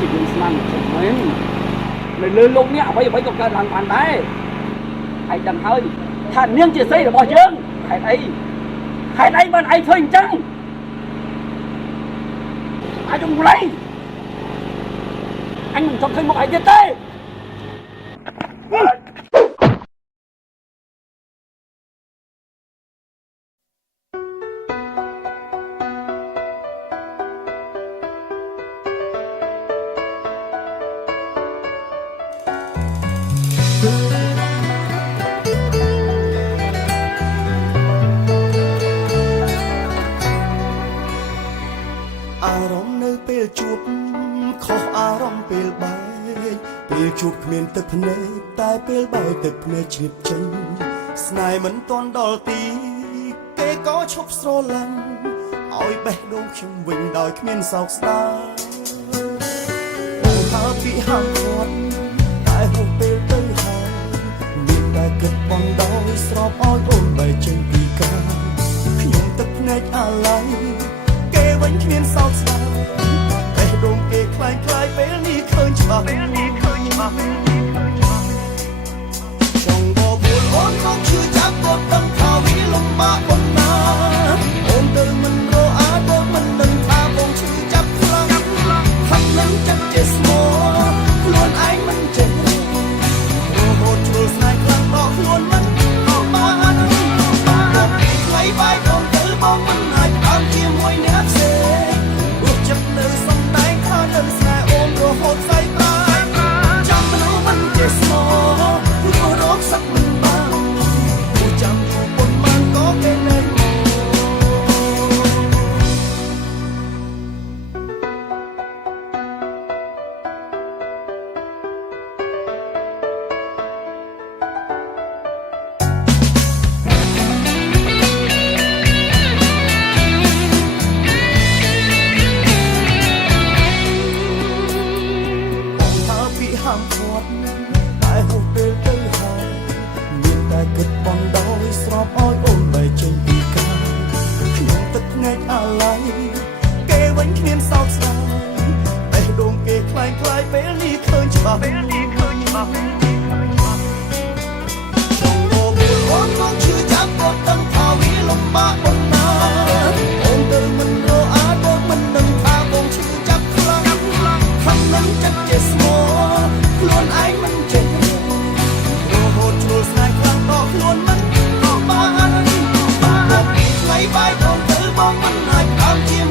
chỉ dùng săn của mình lừa lúc nhá phải có cái làm bàn tay hãy đừng hơi thằng niên chia sẻ là bao nhiêu hãy đây bên ai thôi chăng ai dùng lấy anh mình không thấy một ai chết têជួបគ្មានទឹកភ្នែកតែពេលបែកទឹកភ្នែកជ្រាបចេញស្នេហ៍មិនទាន់ដល់ទីគេក៏ឈប់ស្រឡាញ់ឲ្យបេះដូងខ្ញុំវិញដោយគ្មានសោកស្ដាយអូនហើពីហាមគាត់តែហូបពេលទៅហើយមានតែគិតបងដោយស្របឲ្យអូនបែកចេញពីកាយខ្ញុំទឹកភ្នែកអាឡ័យគេវិញគ្មានសោកស្ដាយបេះដូងគេคล้ายពេលនេះឃើញច្បាស់ចង់បបួលអូនមកឈឺចាប់ក៏ដឹងថាវាលំបាកប៉ុណ្ណាអូនទៅមិនរអាទៅមិនដឹងថាបងឈឺចាប់ខ្លាំងខាត់នឹងចិត្តជាស្មោខ្លួនឯងមិនចេះរហូតជ្រុលស្នេហ៍ខ្លាំងដល់ខ្លួនមិនបានថ្លៃបាយអូនទៅបងមិនអាចបានជា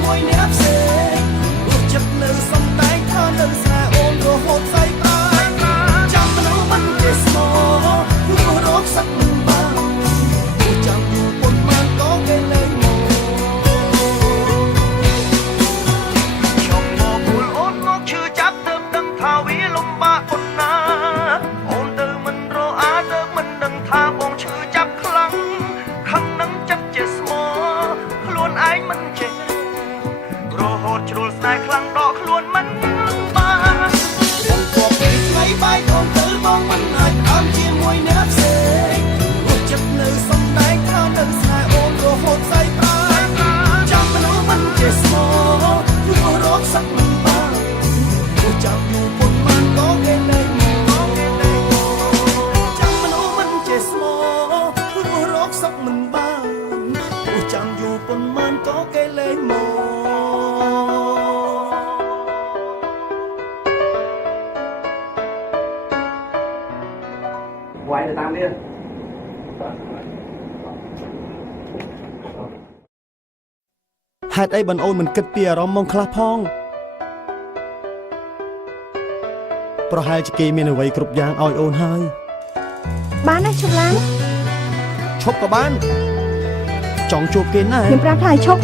មួយអ្នកផ្សេងព្រោះចិត្តនៅសំដែងថានៅស្នេហ៍អូនរហូតស្អីស្មោររកសឹកមិនបានព្រោះចាំយូរប៉ុន្មានក៏គេនៅquay để tam điហេតុអីបានអូនមិនគិតពីអារម្មណ៍មកខ្លះផងប្រហែលជាគេមានអ្វីគ្រប់យ៉ាងឲ្យអូនហើយបានទេឈប់ឡើងឈប់ក៏បានចង់ជួបគេណាខ្ញុំប្រាប់ថាឲ្យឈប់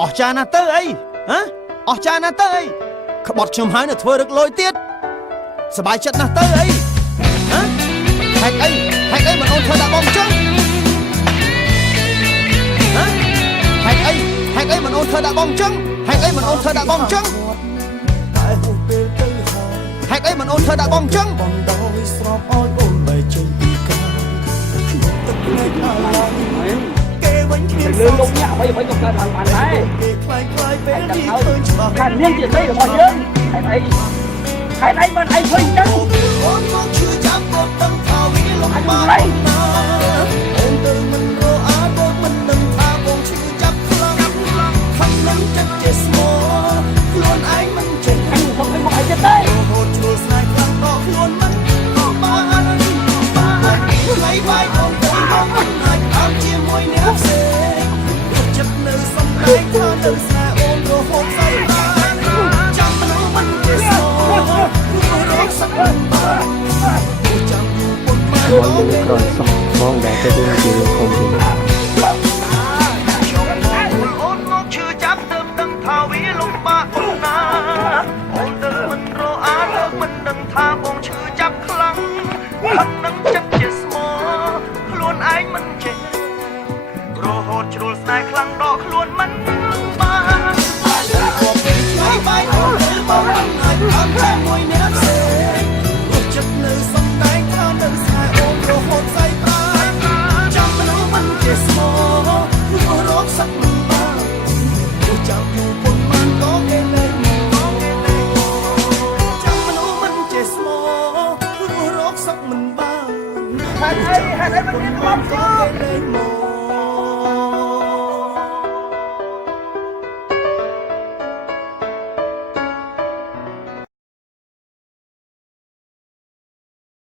អស់ចាណាស់ទៅអីហ៎អស់ចាណាស់ទៅអីក្បត់ខ្ញុំហើយនៅធ្វើរឹកលុយទៀតសบายចិត្តណាស់ទៅអីហ៎ហេតុអីមិនអូនធ្វើដាក់បងចឹងហ៎ហេតុអីមិនអូនធ្វើដាក់បងចឹងហេតុអីមិនអូនធ្វើដាក់បងចឹងតែហូបពេលទៅហើយហេតុអីមិនអូនធ្វើដាក់បងចឹងបងដោយស្របឲ្យអូនបែកចេញពីកាយខ្ញុំទឹកភ្នែកអាឡ័យគេវិញ ញគ្មាន លើលោកនេះអ្វីអ្វីក៏កើតឡើងបានដែរ គេខ្លាយខ្លាយពេល តែ នេះ ហើយ ឃើញច្បាស់ ថានាងជាស្រីរបស់យើងហេតុអីបានឯងធ្វើអញ្ចឹង អូនមកជឿចាប់ក៏ដឹងថាវាលំបាកណាស់